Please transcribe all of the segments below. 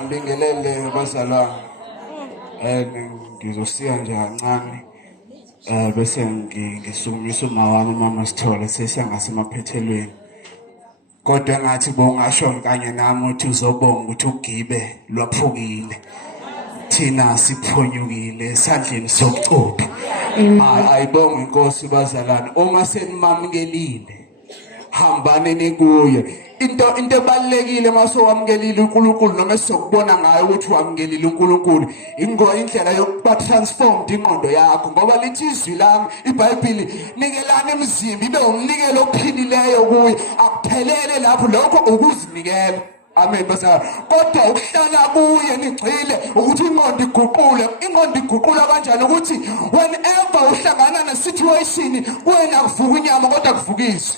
Ngibingelele bazalwane, ngizosiya nje kancane bese ngisukumisa umawami uMama Sithole sesengasemaphethelweni. Kodwa ngathi bongasho kanye nami uthi uzobonga ukuthi ugibe lwaphukile, thina siphonyukile esandleni sokucupha. Ayibonge inkosi bazalwane, uma senimamkelile hambane nikuye. Into ebalekile maso wamkelile uNkulunkulu noma esizokubona ngayo ukuthi wamkelile uNkulunkulu indlela yokuba transformed ingqondo yakho, ngoba lithi izwi lami iBhayibheli nikelana emzimba ibe umnikelo ophilileyo kuye, akuphelele lapho, lokho ukuzinikela. Amen basa. Kodwa ukuhlala kuye nigcile ukuthi ingqondo iguqula kanjani ukuthi whenever uhlangana ne situation kuwena kuvuka inyama kodwa kuvuka izwi,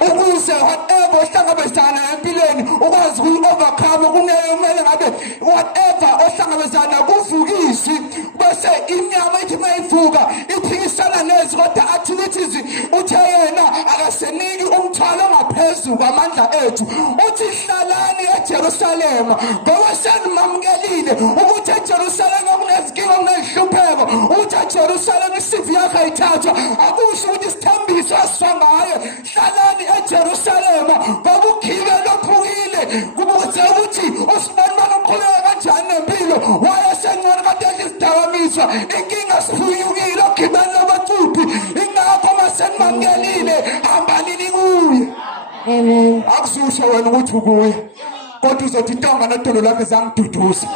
ukuze whatever ohlangabezana empilweni ukwazi ukuyi-overcome kumele ngabe whatever ohlangabezana kuvukisi bese inyama ithi mayivuka iphikisana nezi kodwa activities uthe yena akaseniki umthwalo ongaphezulu kwamandla ethu uthi hlalani eJerusalema ngoba senimamkelile ukuthi eJerusalema kunezinkinga kunezihlupheko uthi eJerusalema isivi yakhe ayithathwa akusho ukuthi isithembiso asiswangayo hlalani eJerusalema ngoba ukhibelo ophukile kubuze ukuthi usibona noqhubeka kanjani nempilo wayesengcono kade isidakamiswa inkinga sifuyukile ogibela abacuphi ingakho masenimamkelile hambanini kuye. Amen. Akususha wena ukuthi ukuye kodwa uzothi intonga nodolo lakhe zangiduduza.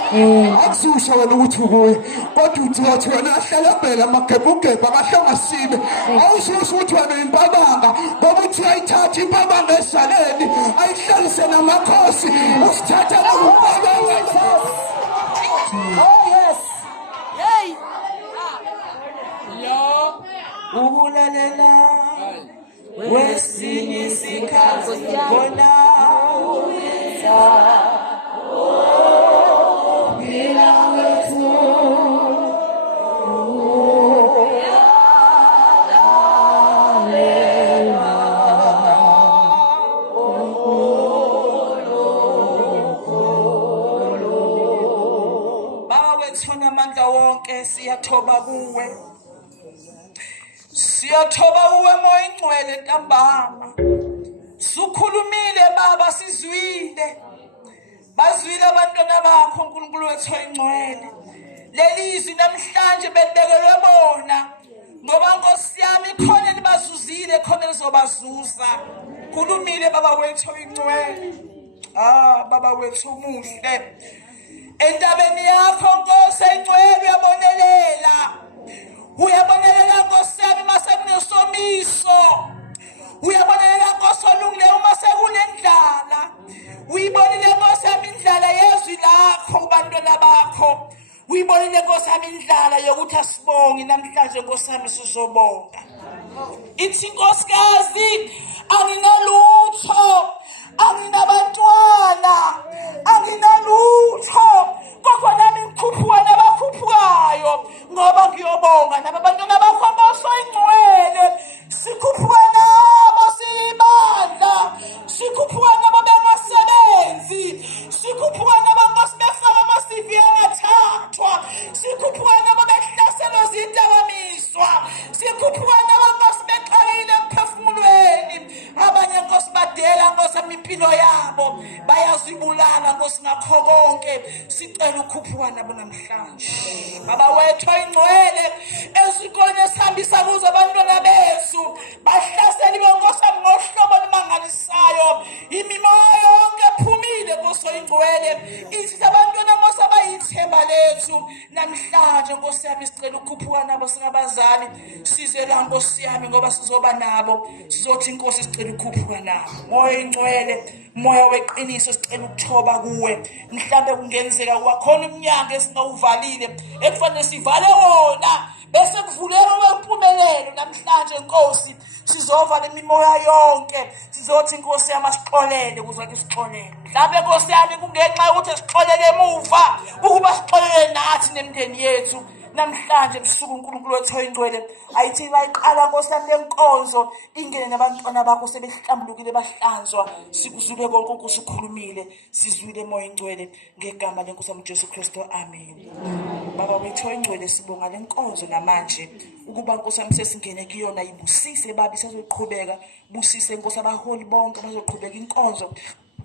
Akususha wena ukuthi ukuye kodwa uthi wena ahlala phela amagebhugebhu akahlonga sibe awususha ukuthi wena impabanga ngoba uthi ayithatha impabanga esaleni ayihlalise namakhosi usithatha lokupabanga. Oh yes. Hey. Yo. Ukulalela. Wesinye isikhathi khona uwenza mina wethu Baba wethu namandla wonke siyathoba kuwe. Siyathoba uwe moya ingcwele ntambama. Sukhulumile baba sizwile. Bazwile abantwana bakho uNkulunkulu wethu oyingcwele. Lelizwi namhlanje bebekelwe bona. Ngoba Nkosi yami khona libazuzile khona lizobazuza. Khulumile baba wethu oyingcwele. Baba wethu umuhle. Endabeni yakho Nkosi engcwele uyabonelela. Uyabonelela Nkosi yami mase kunesomiso. Uyabonelela Nkosi olungile uma sekunendlala. Uyibonile Nkosi yami indlala yezwi lakho kubantwana bakho. Uyibonile Nkosi yami indlala yokuthi asibonge namhlanje Nkosi yami sizobonga. Ithi Nkosikazi anginalutho, anginabantwana, anginalutho. Kodwa nami ngikhuphuka nabakhuphukayo ngoba ngiyobonga nabantwana bakho abasoyingcwele. Sikhuphuka nabo sibandla, sikhuphuka nabo bengasebenzi, sikhuphuka nabo ngasibefaka ama-CV angathathwa, sikhuphuka nabo behlaselwa zindakamiswa, sikhuphuka nabo ngasibexakile emphefumulweni. Abanye Nkosi badela Nkosi impilo yabo bayazibulala Nkosi ngakho konke sicela ukukhuphuka nabo namhlanje. Baba wethu oyingcwele ezikoleni esihambisa kuzo abantwana bethu bahlaseliwe Nkosi ngohlobo olumangalisayo. Imimoya yonke ephumile Nkosi oyingcwele ithi abantwana Nkosi abayithemba lethu namhlanje Nkosi yami sicela ukukhuphuka nabo singabazali sizela Nkosi yami ngoba sizoba nabo sizothi Nkosi sicela ukukhuphuka nabo. Moya ingcwele moya weqiniso sicela ukuthoba kuwe. Mhlambe kungenzeka kwakhona umnyango esingawuvalile ekufanele sivale wona bese kuvuleka wempumelelo namhlanje Nkosi sizovala imimoya yonke sizothi Nkosi yami asixolele kuzoke sixolele. Mhlambe Nkosi yami kungenxa yokuthi sixolele emuva ukuba sixolele nathi nemndeni yethu. Namhlanje busuku uNkulunkulu wethu oyingcwele ayithi bayiqala Nkosi yami lenkonzo ingene nabantwana bakho sebehlambulukile bahlanzwa sikuzule konke ukusikhulumile sizwile moya ingcwele ngegama leNkosi yami Jesu Kristu. Amen. Baba wethu oyingcwele sibonga lenkonzo namanje ukuba Nkosi yami sesingene kuyona ibusise baba isazoqhubeka busise Nkosi abaholi bonke bazoqhubeka inkonzo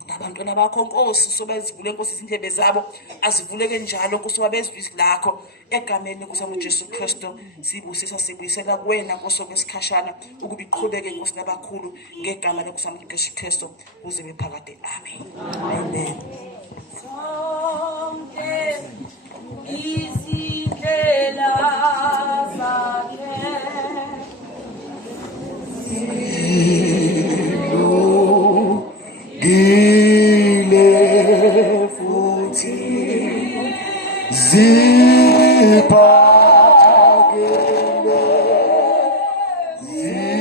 nabantwana bakho Nkosi sobezivule Nkosi izindlebe zabo azivuleke njalo Nkosi wabezwi lakho egameni Nkosi yami Jesu Kristu. Sibusisa sibuyisela kuwena Nkosi okwesikhashana ukuba iqhubeke Nkosi nabakhulu ngegama leNkosi yami Jesu Kristu uze bephakade. Amen. Amen. Sonke izindlela zakhe Gile futhi ziphakele ziphakele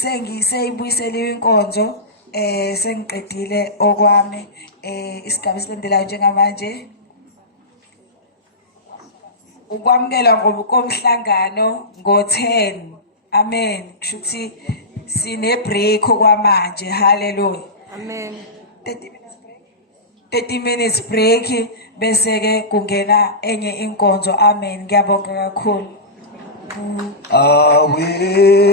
Sengiyibuyiseliwe inkonzo sengiqedile okwami isigaba esilandelayo njengamanje ukwamukela komhlangano ngo-10 amen kusho ukuthi sine break okwamanje hallelujah Amen. 30 minutes break bese ke kungena enye inkonzo amen ngiyabonga kakhulu Awehle